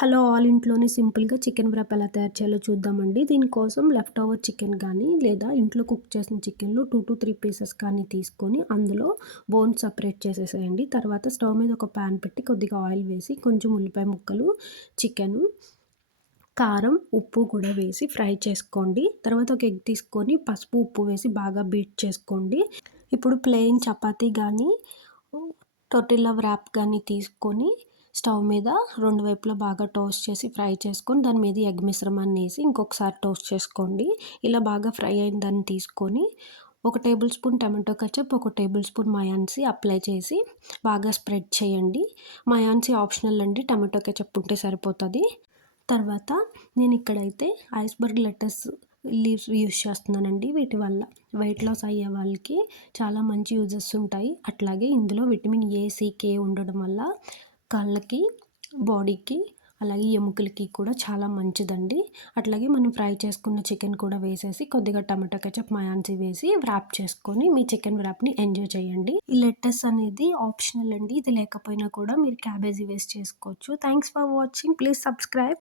Hello all ఇంట్లోనే సింపుల్‌గా chicken wrap ఎలా తయారు చేయాలో చూద్దామండి. దీనికోసం లెఫ్ట్ ఓవర్ చికెన్ గానీ, లేదా ఇంట్లో కుక్ చేసిన చికెన్‌లో 2-3 పీసెస్ కానీ తీసుకొని, అందులో బోన్స్ సెపరేట్ చేసేసేయండి. తర్వాత స్టవ్ మీద ఒక పాన్ పెట్టి కొద్దిగా ఆయిల్ వేసి, కొంచెం ఉల్లిపాయ ముక్కలు, చికెను, కారం, ఉప్పు కూడా వేసి ఫ్రై చేసుకోండి. తర్వాత ఒక ఎగ్ తీసుకొని పసుపు, ఉప్పు వేసి బాగా బీట్ చేసుకోండి. ఇప్పుడు ప్లెయిన్ చపాతీ గానీ, టోర్టిల్లా వ్రాప్ గానీ తీసుకొని స్టవ్ మీద రెండు వైపులా బాగా టోస్ట్ చేసి ఫ్రై చేసుకొని దాని మీద ఎగ్ మిశ్రమాన్ని వేసి ఇంకొకసారి టోస్ట్ చేసుకోండి. ఇలా బాగా ఫ్రై అయిన దాన్ని తీసుకొని ఒక టేబుల్ స్పూన్ టమాటో కెచప్, ఒక టేబుల్ స్పూన్ మయాన్సీ అప్లై చేసి బాగా స్ప్రెడ్ చేయండి. మయాన్సీ ఆప్షనల్ అండి, టమాటో కెచప్ ఉంటే సరిపోతుంది. తర్వాత నేను ఇక్కడైతే ఐస్బర్గ్ లెటస్ లీవ్స్ యూస్ చేస్తున్నానండి. వీటి వల్ల వెయిట్ లాస్ అయ్యే వాళ్ళకి చాలా మంచి యూజెస్ ఉంటాయి. అట్లాగే ఇందులో విటమిన్ ఏ, సి, కే ఉండడం వల్ల కళ్ళకి, బాడీకి, అలాగే ఎముకలకి కూడా చాలా మంచిదండి. అట్లాగే మనం ఫ్రై చేసుకున్న చికెన్ కూడా వేసేసి కొద్దిగా టమాటో కెచప్, మయాన్సీ వేసి వ్రాప్ చేసుకొని మీ చికెన్ వ్రాప్ని ఎంజాయ్ చేయండి. ఈ లెటస్ అనేది ఆప్షనల్ అండి. ఇది లేకపోయినా కూడా మీరు క్యాబేజీ వేసి చేసుకోవచ్చు. Thanks for watching. Please subscribe.